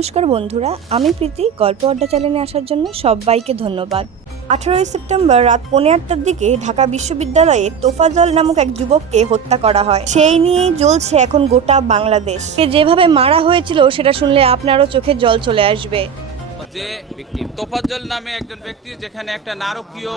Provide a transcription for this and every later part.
নমস্কার বন্ধুরা, আমি প্রীতি। গল্প আড্ডা চ্যানেলে আসার জন্য সবাইকে ধন্যবাদ। 18 সেপ্টেম্বর রাত 8:15টার দিকে ঢাকা বিশ্ববিদ্যালয়ে তোফাজ্জল নামক এক যুবককে হত্যা করা হয়। সেই নিয়েই জ্বলছে এখন গোটা বাংলাদেশ। সে যেভাবে মারা হয়েছিল সেটা শুনলে আপনারও চোখে জল চলে আসবে। যে ভিকটিম তোফাজ্জল নামে একজন ব্যক্তি, যেখানে একটা নারকীয়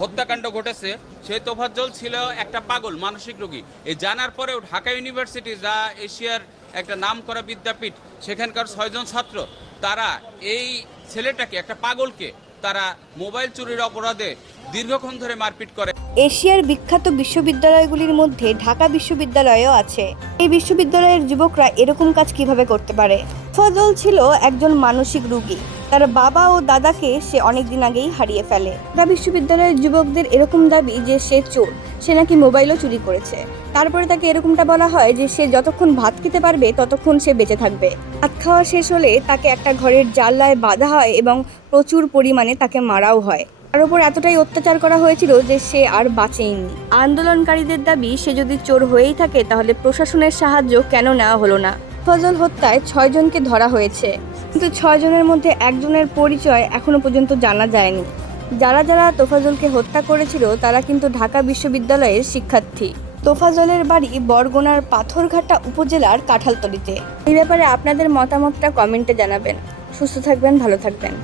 হত্যাকাণ্ড ঘটেছে, সেই তোফাজ্জল ছিল একটা পাগল, মানসিক রোগী। এই জানার পরেও ঢাকা ইউনিভার্সিটি, যা এশিয়ার একটা নামকরা বিদ্যাপীঠ, সেখানকার 6 জন ছাত্র তারা এই ছেলেটাকে, একটা পাগলকে, তারা মোবাইল চুরির অপরাধে দীর্ঘক্ষণ ধরে মারপিট করে। এশিয়ার বিখ্যাত বিশ্ববিদ্যালয়গুলির মধ্যে ঢাকা বিশ্ববিদ্যালয়ও আছে। এই বিশ্ববিদ্যালয়ের যুবকরা এরকম কাজ কিভাবে করতে পারে? তোফাজ্জল ছিল একজন মানসিক রোগী। তার বাবা ও দাদাকে সে অনেকদিন আগেই হারিয়ে ফেলে। ঢাকা বিশ্ববিদ্যালয়ের যুবকদের এরকম দাবি যে সে চোর, সে নাকি মোবাইলও চুরি করেছে। তারপরে তাকে এরকমটা বলা হয় যে সে যতক্ষণ ভাত খেতে পারবে ততক্ষণ সে বেঁচে থাকবে। ভাত খাওয়া শেষ হলে তাকে একটা ঘরের জানলায় বাঁধা হয় এবং প্রচুর পরিমাণে তাকে মারাও হয়। তার উপর এতটাই অত্যাচার করা হয়েছিল যে সে আর বাঁচেনি। আন্দোলনকারীদের দাবি, সে যদি চোর হয়েই থাকে তাহলে প্রশাসনের সাহায্য কেন নেওয়া হলো না। তোফাজ্জল হত্যায় 6 জনকে ধরা হয়েছে, কিন্তু 6 জনের মধ্যে একজনের পরিচয় এখনো পর্যন্ত জানা যায়নি। যারা যারা তোফাজ্জলকে হত্যা করেছিল তারা কিন্তু ঢাকা বিশ্ববিদ্যালয়ের শিক্ষার্থী। তোফাজ্জলের বাড়ি বরগুনার পাথরঘাটা উপজেলার কাঁঠালতলীতে। এই ব্যাপারে আপনাদের মতামতটা কমেন্টে জানাবেন। সুস্থ থাকবেন, ভালো থাকবেন।